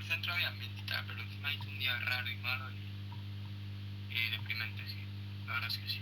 el centro había ambientita, pero encima hizo un día raro y malo y deprimente, sí. La verdad es que sí.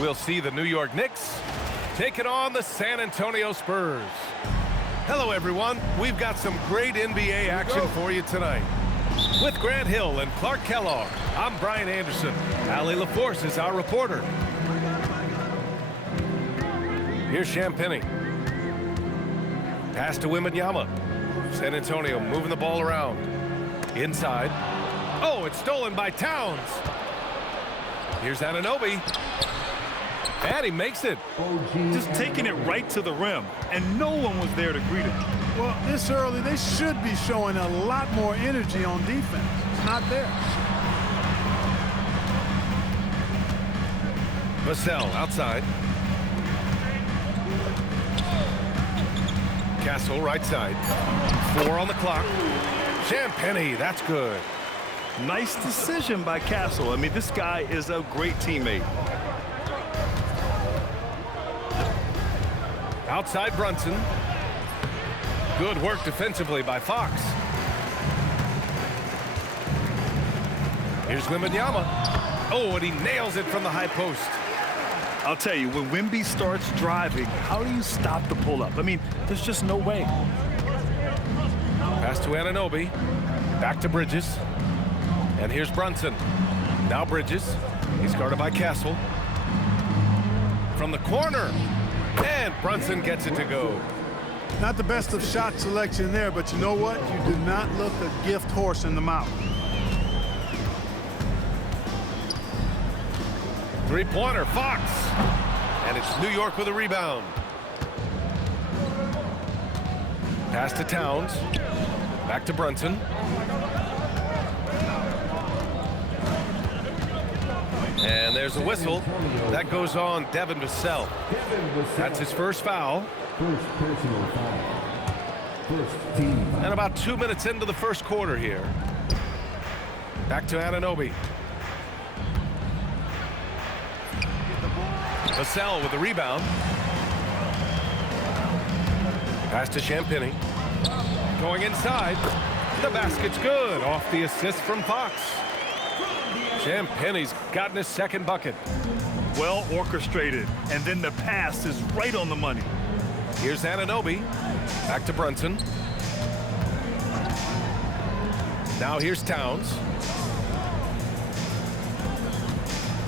We'll see the New York Knicks taking on the San Antonio Spurs. Hello, everyone. We've got some great NBA action for you tonight. With Grant Hill and Clark Kellogg, I'm Brian Anderson. Allie LaForce is our reporter. Here's Champagnie. Pass to Wembanyama. San Antonio moving the ball around. Inside. Oh, it's stolen by Towns. Here's Anunoby. And he makes it. Just taking it right to the rim, and no one was there to greet him. Well, this early, they should be showing a lot more energy on defense. It's not there. Vassell outside. Castle right side. 4 on the clock. Champagnie, that's good. Nice decision by Castle. I mean, this guy is a great teammate. Outside Brunson. Good work defensively by Fox. Here's Wembanyama. Oh, and he nails it from the high post. I'll tell you, when Wemby starts driving, how do you stop the pull-up? I mean, there's just no way. Pass to Anunoby. Back to Bridges. And here's Brunson. Now Bridges. He's guarded by Castle. From the corner. And Brunson gets it to go. Not the best of shot selection there, but you know what? You do not look a gift horse in the mouth. Three-pointer, Fox. And it's New York with a rebound. Pass to Towns. Back to Brunson. And there's a whistle. That goes on Devin Vassell. That's his first foul. First personal foul. First team foul. And about 2 minutes into the first quarter here. Back to Anunoby. Vassell with the rebound. Pass to Champagnie. Going inside. The basket's good. Off the assist from Fox. Champagnie's gotten his second bucket. Well orchestrated, and then the pass is right on the money. Here's Anunoby. Back to Brunson. Now here's Towns.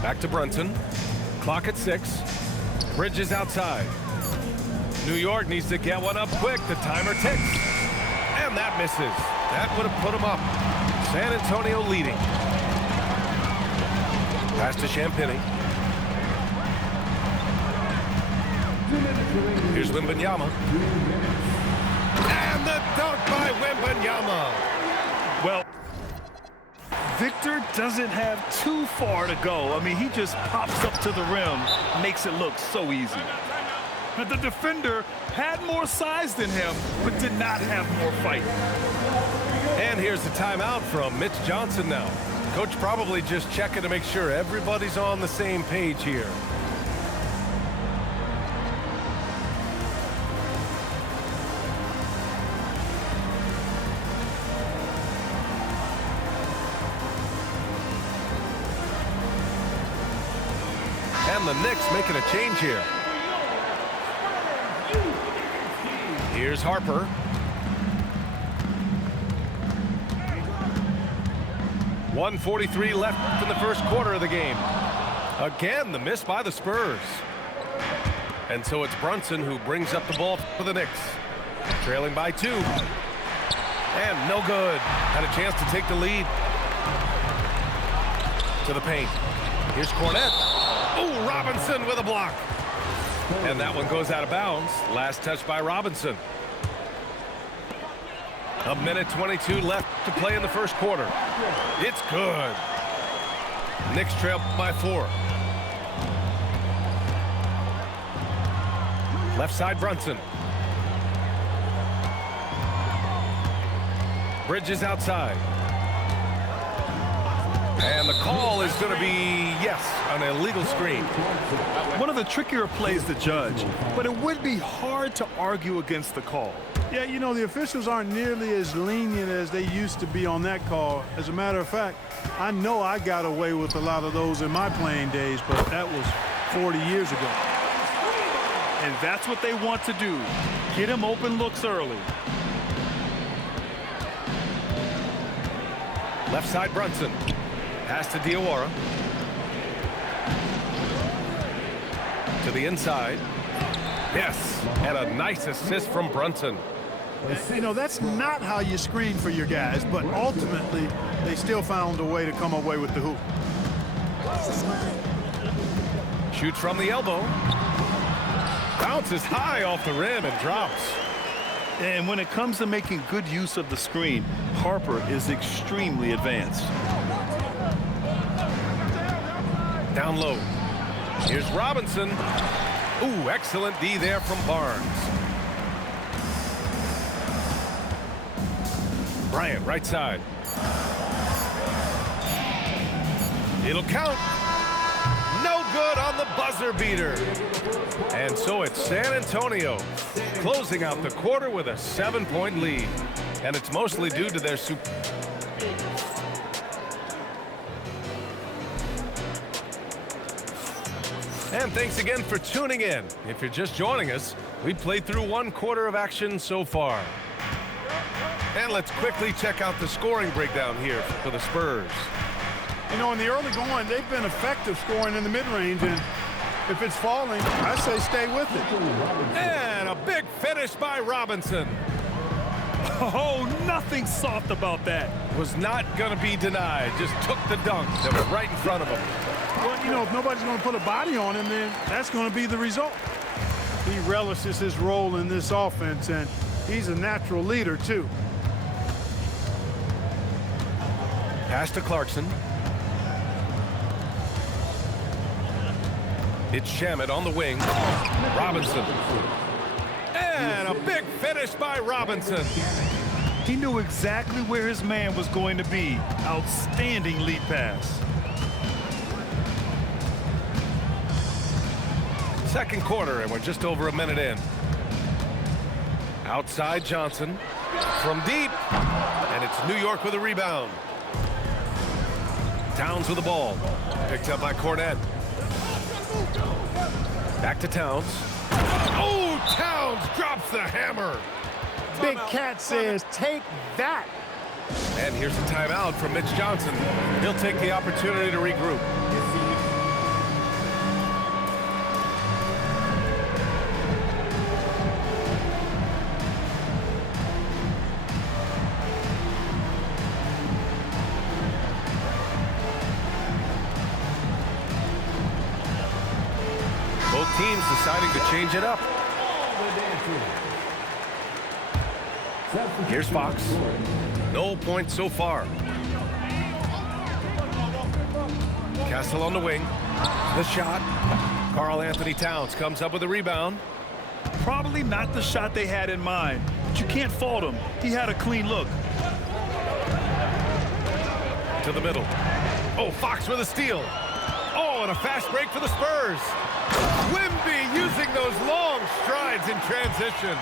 Back to Brunson. Clock at 6. Bridges outside. New York needs to get one up quick. The timer ticks. And that misses. That would have put them up. San Antonio leading. Pass to Champagnie. Here's Wembanyama. And the dunk by Wembanyama. Well, Victor doesn't have too far to go. I mean, he just pops up to the rim, makes it look so easy. But the defender had more size than him, but did not have more fight. And here's the timeout from Mitch Johnson now. Coach probably just checking to make sure everybody's on the same page here. And the Knicks making a change here. Here's Harper. .143 left in the first quarter of the game. Again, the miss by the Spurs. And so it's Brunson who brings up the ball for the Knicks. Trailing by 2. And no good. Had a chance to take the lead. To the paint. Here's Cornette. Oh, Robinson with a block. And that one goes out of bounds. Last touch by Robinson. 1:22 left to play in the first quarter. It's good. Knicks trail by 4. Left side Brunson. Bridges outside. And the call is going to be, yes, an illegal screen. One of the trickier plays to judge, but it would be hard to argue against the call. Yeah, you know, the officials aren't nearly as lenient as they used to be on that call. As a matter of fact, I know I got away with a lot of those in my playing days, but that was 40 years ago. And that's what they want to do. Get him open looks early. Left side Brunson. Pass to Diawara. To the inside. Yes, and a nice assist from Brunson. You know, that's not how you screen for your guys, but ultimately, they still found a way to come away with the hoop. Shoots from the elbow. Bounces high off the rim and drops. And when it comes to making good use of the screen, Harper is extremely advanced. Down low. Here's Robinson. Ooh, excellent D there from Barnes. Bryant, right side. It'll count. No good on the buzzer beater. And so it's San Antonio closing out the quarter with a 7-point lead. And it's mostly due to their And thanks again for tuning in. If you're just joining us, we played through 1 quarter of action so far. And let's quickly check out the scoring breakdown here for the Spurs. You know, in the early going, they've been effective scoring in the mid-range, and if it's falling, I say stay with it. And a big finish by Robinson. Oh, nothing soft about that. Was not going to be denied. Just took the dunk that was right in front of him. Well, you know, if nobody's going to put a body on him, then that's going to be the result. He relishes his role in this offense, and he's a natural leader, too. Pass to Clarkson. It's Shamet on the wing. Robinson. And a big finish by Robinson. He knew exactly where his man was going to be. Outstanding lead pass. Second quarter, and we're just over a minute in. Outside Johnson. From deep. And it's New York with a rebound. Towns with the ball. Picked up by Cornette. Back to Towns. Oh, Towns drops the hammer. Big Cat says, take that. And here's a timeout from Mitch Johnson. He'll take the opportunity to regroup. Both teams deciding to change it up. Here's Fox. No points so far. Castle on the wing. The shot. Karl Anthony Towns comes up with a rebound. Probably not the shot they had in mind, but you can't fault him. He had a clean look. To the middle. Oh, Fox with a steal. Oh, and a fast break for the Spurs. Wemby using those long strides in transition.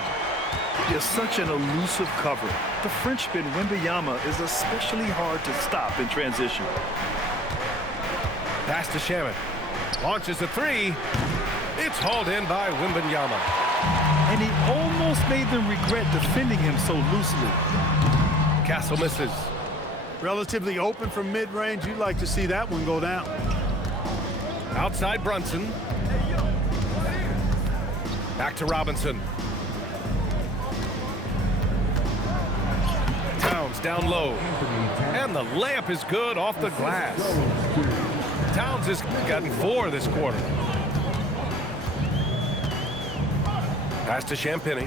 He's such an elusive cover. The Frenchman Wembanyama is especially hard to stop in transition. Pass to Shaman. Launches a three. It's hauled in by Wembanyama. And he almost made them regret defending him so loosely. Castle misses. Relatively open from mid-range. You'd like to see that one go down. Outside Brunson. Back to Robinson. Towns down low. And the layup is good off the glass. Towns has gotten 4 this quarter. Pass to Champagny.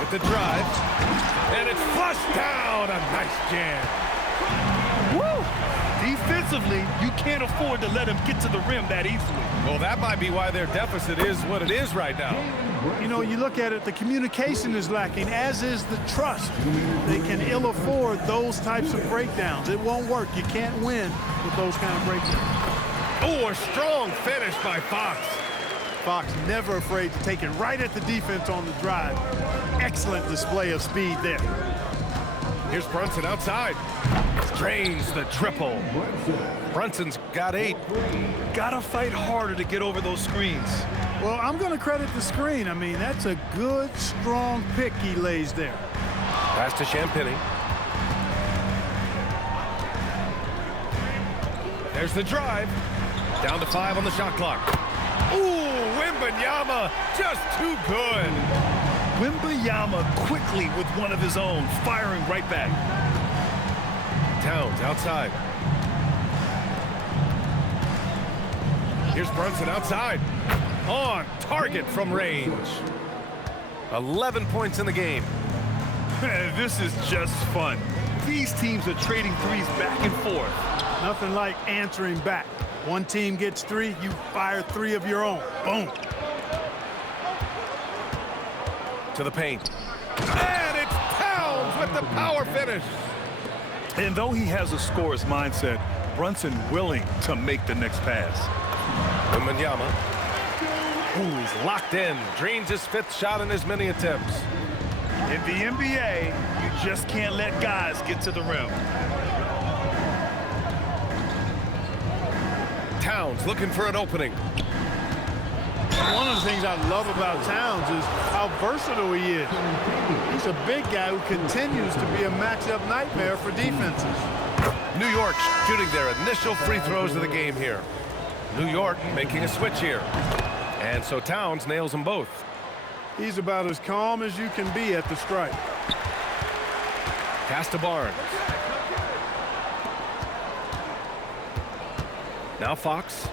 With the drive. And it's flushed down. A nice jam. Woo! Defensively, you can't afford to let him get to the rim that easily. Well, that might be why their deficit is what it is right now. You know, you look at it, the communication is lacking, as is the trust. They can ill afford those types of breakdowns. It won't work. You can't win with those kind of breakdowns. Oh, a strong finish by Fox. Fox never afraid to take it right at the defense on the drive. Excellent display of speed there. Here's Brunson outside. Drains the triple. Brunson's got 8. Gotta fight harder to get over those screens. Well, I'm going to credit the screen. I mean, that's a good, strong pick he lays there. Pass to Champagny. There's the drive. Down to 5 on the shot clock. Ooh, Wembanyama, just too good. Wembanyama quickly with one of his own, firing right back. Towns outside. Here's Brunson outside. On target from range. 11 points in the game. This is just fun. These teams are trading threes back and forth. Nothing like answering back. One team gets 3, you fire 3 of your own. Boom. To the paint. And it's Towns with the power finish. And though he has a scorer's mindset, Brunson willing to make the next pass. Wembanyama. Ooh, he's locked in. Drains his 5th shot in as many attempts. In the NBA, you just can't let guys get to the rim. Towns looking for an opening. One of the things I love about Towns is how versatile he is. He's a big guy who continues to be a matchup nightmare for defenses. New York shooting their initial free throws of the game here. New York making a switch here. And so Towns nails them both. He's about as calm as you can be at the strike. Pass to Barnes. Now Fox.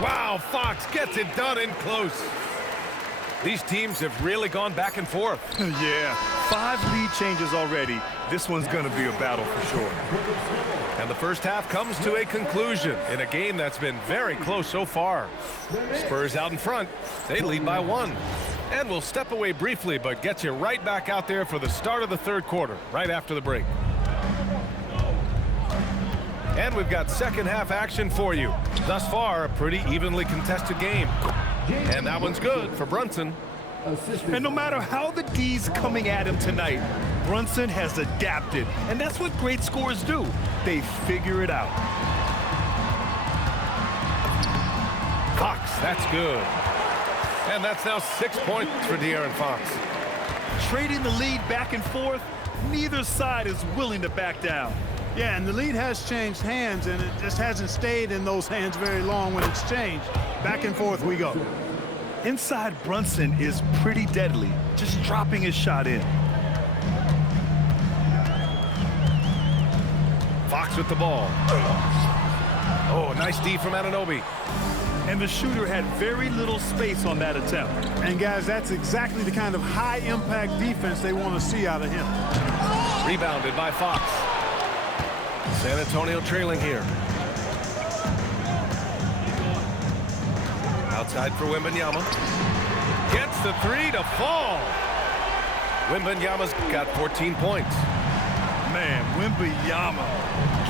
Wow, Fox gets it done in close. These teams have really gone back and forth. Yeah, 5 lead changes already. This one's going to be a battle for sure. And the first half comes to a conclusion in a game that's been very close so far. Spurs out in front. They lead by 1. And we'll step away briefly, but get you right back out there for the start of the 3rd quarter, right after the break. And we've got second half action for you. Thus far, a pretty evenly contested game. And that one's good for Brunson. And no matter how the D's coming at him tonight, Brunson has adapted. And that's what great scorers do. They figure it out. Fox, that's good. And that's now 6 points for De'Aaron Fox. Trading the lead back and forth, neither side is willing to back down. Yeah, and the lead has changed hands, and it just hasn't stayed in those hands very long when it's changed. Back and forth we go. Inside, Brunson is pretty deadly, just dropping his shot in. Fox with the ball. Oh, nice D from Anunoby. And the shooter had very little space on that attempt. And guys, that's exactly the kind of high-impact defense they want to see out of him. Rebounded by Fox. San Antonio trailing here. Outside for Wembanyama. Gets the 3 to fall. Wembanyama's got 14 points. Man, Wembanyama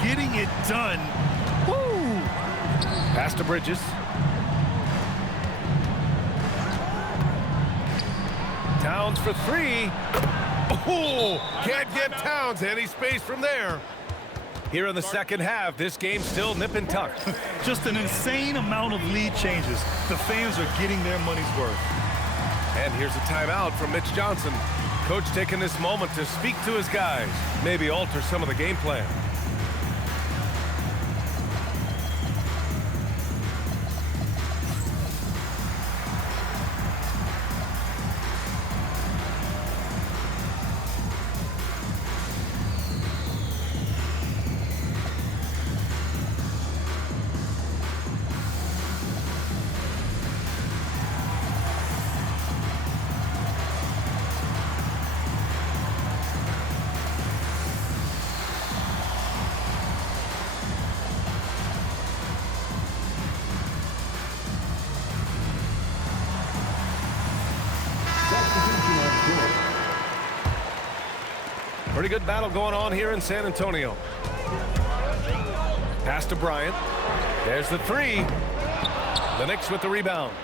getting it done. Woo! Pass to Bridges. Towns for three. Oh, can't get Towns any space from there. Here in the second half, this game's still nip and tuck. Just an insane amount of lead changes. The fans are getting their money's worth. And here's a timeout from Mitch Johnson. Coach taking this moment to speak to his guys, maybe alter some of the game plan. Pretty good battle going on here in San Antonio. Pass to Bryant. There's the three. The Knicks with the rebound.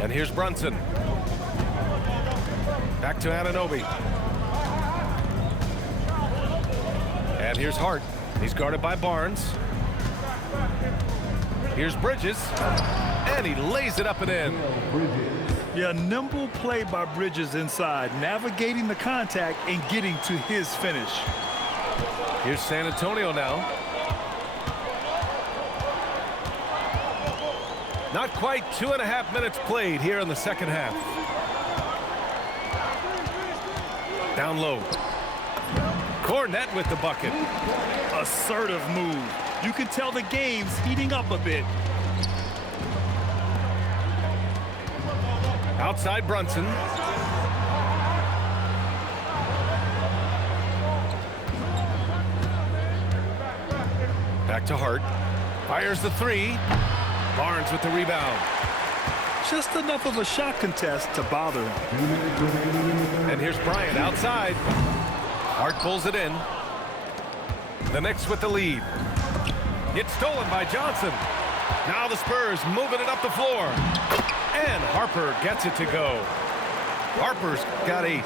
And here's Brunson. Back to Anunoby. And here's Hart. He's guarded by Barnes. Here's Bridges. And he lays it up and in. Yeah, nimble play by Bridges inside, navigating the contact and getting to his finish. Here's San Antonio now. Not quite 2.5 minutes played here in the second half. Down low. Cornette with the bucket. Assertive move. You can tell the game's heating up a bit. Outside Brunson. Back to Hart. Fires the three. Barnes with the rebound. Just enough of a shot contest to bother him. And here's Bryant outside. Hart pulls it in. The Knicks with the lead. It's stolen by Johnson. Now the Spurs moving it up the floor. And Harper gets it to go. Harper's got 8.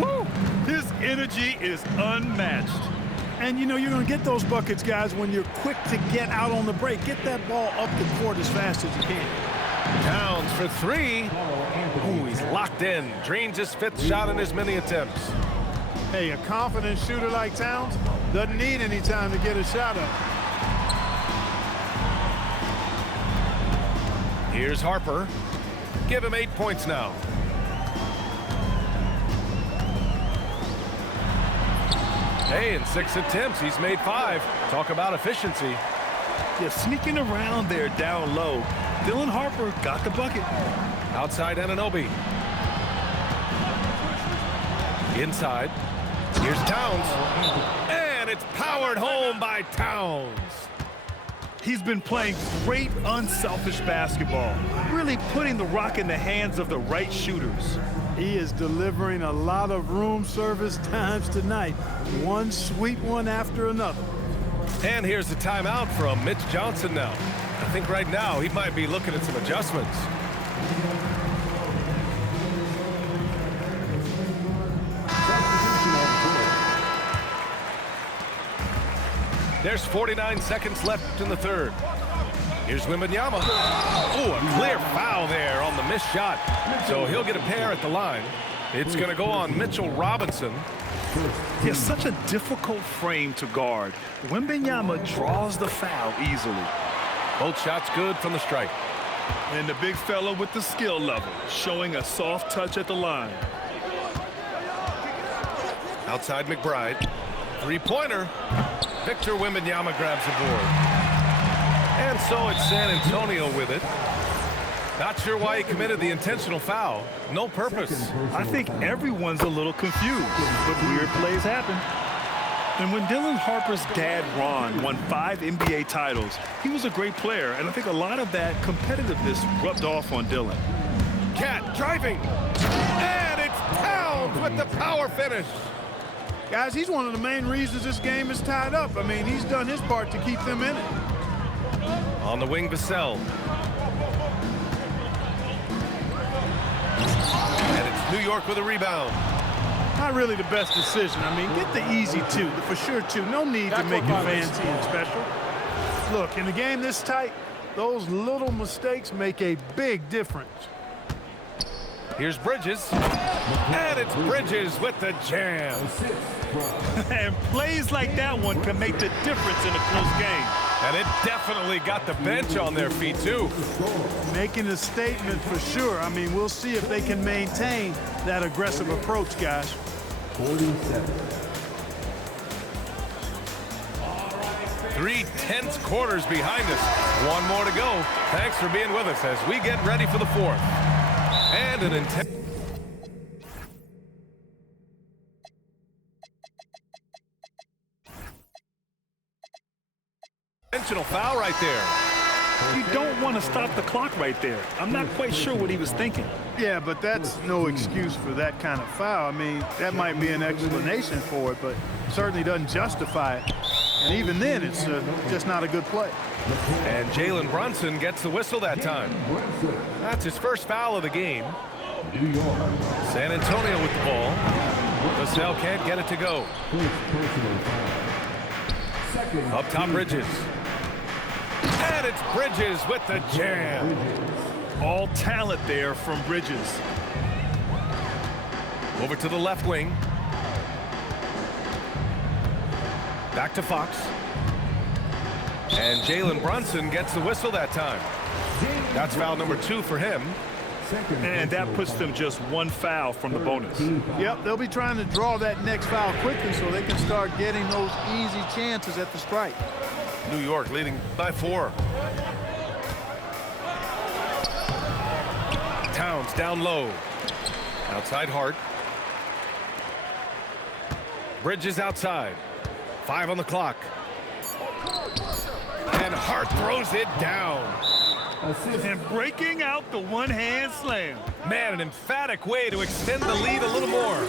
Woo! His energy is unmatched. And, you know, you're going to get those buckets, guys, when you're quick to get out on the break. Get that ball up the court as fast as you can. Towns for 3. Ooh, he's locked in. Drains his 5th shot in his many attempts. Hey, a confident shooter like Towns doesn't need any time to get a shot up. Here's Harper. Give him 8 points now. Hey, in 6 attempts, he's made 5. Talk about efficiency. Yeah, sneaking around there down low. Dylan Harper got the bucket. Outside Anunoby. Inside. Here's Towns. And it's powered home by Towns. He's been playing great unselfish basketball, really putting the rock in the hands of the right shooters. He is delivering a lot of room service times tonight. One sweet one after another. And here's the timeout from Mitch Johnson now. I think right now he might be looking at some adjustments. There's 49 seconds left in the third. Here's Wembanyama. Oh, a clear foul there on the missed shot. So he'll get a pair at the line. It's going to go on Mitchell Robinson. He has such a difficult frame to guard. Wembanyama draws the foul easily. Both shots good from the stripe. And the big fella with the skill level, showing a soft touch at the line. Outside McBride. Three-pointer. Victor Wembanyama grabs the board. And so it's San Antonio with it. Not sure why he committed the intentional foul. No purpose. I think everyone's a little confused, but weird plays happen. And when Dylan Harper's dad, Ron, won 5 NBA titles, he was a great player, and I think a lot of that competitiveness rubbed off on Dylan. Cat driving. And it's Towns with the power finish. Guys, he's one of the main reasons this game is tied up. I mean, he's done his part to keep them in it. On the wing, Vassell. And it's New York with a rebound. Not really the best decision. I mean, get the easy two, the for sure two. No need to make it fancy and special. Look, in a game this tight, those little mistakes make a big difference. Here's Bridges. And it's Bridges with the jam. And plays like that one can make the difference in a close game. And it definitely got the bench on their feet, too. Making a statement for sure. I mean, we'll see if they can maintain that aggressive approach, guys. 47. 3 tense quarters behind us. One more to go. Thanks for being with us as we get ready for the fourth. And an intentional foul right there. You don't want to stop the clock right there. I'm not quite sure what he was thinking. Yeah, but that's no excuse for that kind of foul. I mean, that might be an explanation for it, but certainly doesn't justify it. And even then, it's just not a good play. And Jalen Brunson gets the whistle that time. That's his first foul of the game. San Antonio with the ball. Vassell can't get it to go. Up top, Bridges. And it's Bridges with the jam. All talent there from Bridges. Over to the left wing. Back to Fox. And Jalen Brunson gets the whistle that time. That's foul number 2 for him. And that puts them just one foul from the bonus. Yep, they'll be trying to draw that next foul quickly so they can start getting those easy chances at the strike. New York leading by 4. Towns down low. Outside Hart. Bridges outside. 5 on the clock. And Hart throws it down. And breaking out the one-hand slam. Man, an emphatic way to extend the lead a little more.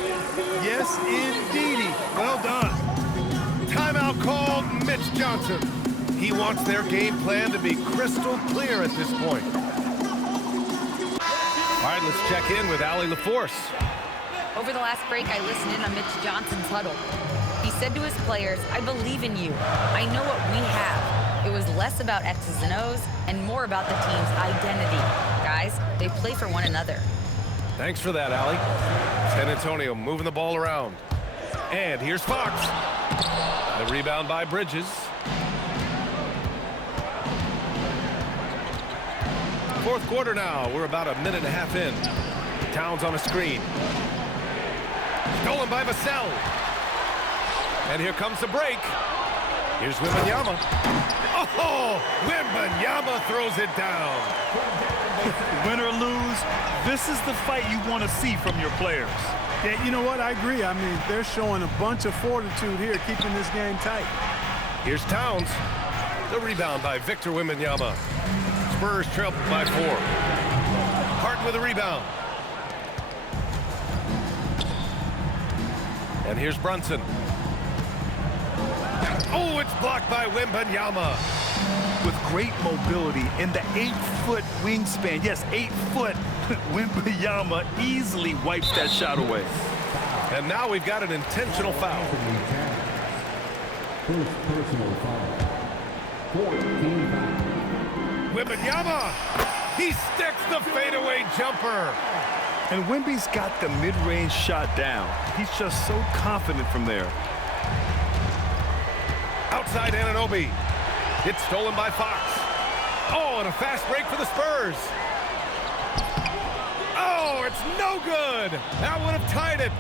Yes, indeedy. Well done. Timeout called Mitch Johnson. He wants their game plan to be crystal clear at this point. All right, let's check in with Allie LaForce. Over the last break, I listened in on Mitch Johnson's huddle. He said to his players, "I believe in you. I know what we have." It was less about X's and O's and more about the team's identity. Guys, they play for one another. Thanks for that, Allie. San Antonio moving the ball around. And here's Fox. The rebound by Bridges. Fourth quarter now. We're about a minute and a half in. Towns on a screen. Stolen by Vassell. And here comes the break. Here's Wembanyama. Oh, Wembanyama throws it down. Win or lose, this is the fight you want to see from your players. Yeah, you know what? I agree. I mean, they're showing a bunch of fortitude here, keeping this game tight. Here's Towns. The rebound by Victor Wembanyama. Spurs trail by 4. Hart with a rebound. And here's Brunson. Oh, it's blocked by Wembanyama. With great mobility and the 8-foot wingspan, yes, 8 foot, Wembanyama easily wipes that shot away. And now we've got an intentional foul. First personal foul. 14 foul. Wembanyama, he sticks the fadeaway jumper. And Wemby's got the mid-range shot down. He's just so confident from there. Outside Anunoby. It's stolen by Fox. Oh, and a fast break for the Spurs. Oh, it's no good. That would have tied it.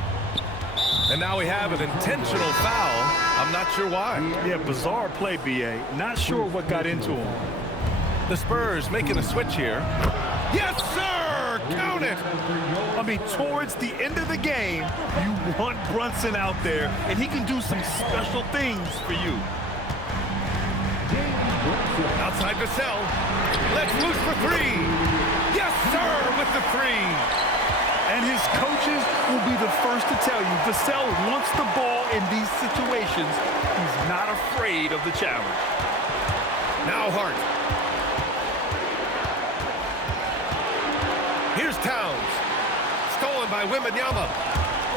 And now we have an intentional foul. I'm not sure why. Yeah, bizarre play, B.A. Not sure what got into him. The Spurs making a switch here. Yes, sir! Count it! I mean, towards the end of the game, you want Brunson out there, and he can do some special things for you. Outside Vassell. Let's loose for 3. Yes, sir, with the 3. will be the first to tell you, Vassell wants the ball in these situations. He's not afraid of the challenge. Now Hart. Here's Towns. Stolen by Wembanyama.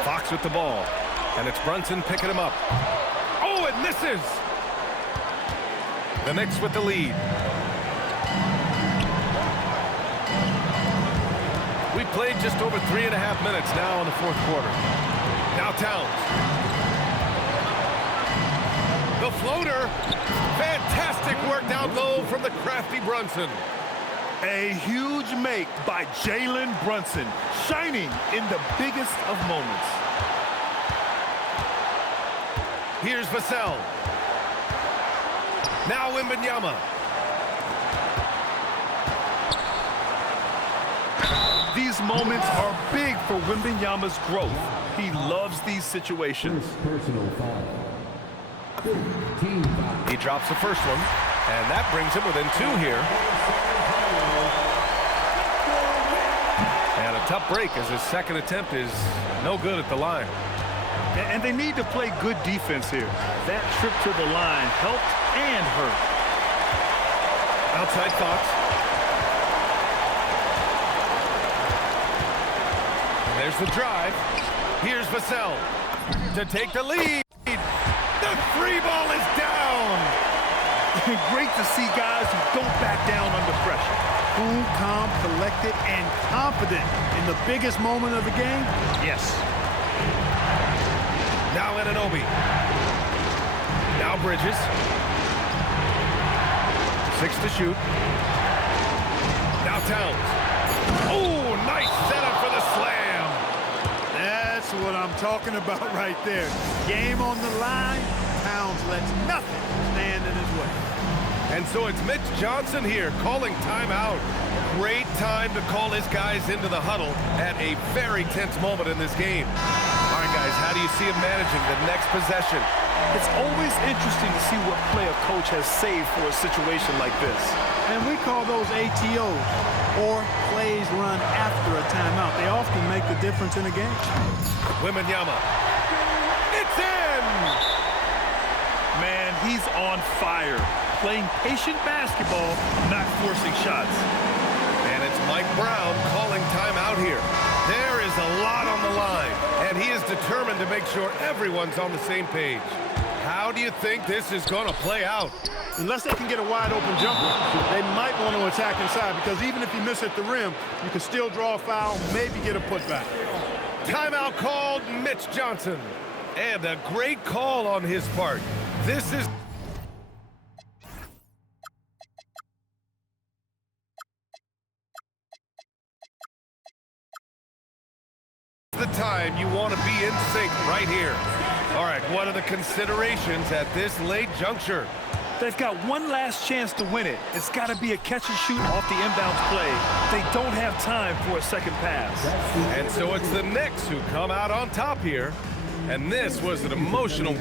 Fox with the ball. And it's Brunson picking him up. Oh, it misses! The Knicks with the lead. We played just over 3.5 minutes now in the fourth quarter. Now Towns. The floater. Fantastic work down low from the crafty Brunson. A huge make by Jalen Brunson, shining in the biggest of moments. Here's Vassell. Now Wembanyama. These moments are big for Wembanyama's growth. He loves these situations. First personal foul. Team foul. He drops the first one, and that brings him within 2 here. And a tough break as his second attempt is no good at the line. And they need to play good defense here. That trip to the line helped and hurt. Outside Fox. There's the drive. Here's Vassell to take the lead. The 3 ball is down. Great to see guys who don't back down under pressure. Cool, calm, collected, and confident in the biggest moment of the game. Yes. Now Anunoby. Now Bridges. 6 to shoot. Now Towns. Oh, nice setup for the slam. That's what I'm talking about right there. Game on the line, Towns lets nothing stand in his way. And so it's Mitch Johnson here calling timeout. Great time to call his guys into the huddle at a very tense moment in this game. All right, guys, how do you see him managing the next possession? It's always interesting to see what play a coach has saved for a situation like this. And we call those ATOs, or plays run after a timeout. They often make the difference in a game. Wembanyama. It's in! Man, he's on fire. Playing patient basketball, not forcing shots. And it's Mike Brown calling timeout here. There is a lot on the line, and he is determined to make sure everyone's on the same page. How do you think this is going to play out? Unless they can get a wide-open jumper, they might want to attack inside, because even if you miss at the rim, you can still draw a foul, maybe get a putback. Timeout called, Mitch Johnson. And a great call on his part. This is the time you want to be in sync right here. All right, what are the considerations at this late juncture? They've got one last chance to win it. It's got to be a catch and shoot off the inbounds play. They don't have time for a second pass. And so it's the Knicks who come out on top here. And this was an emotional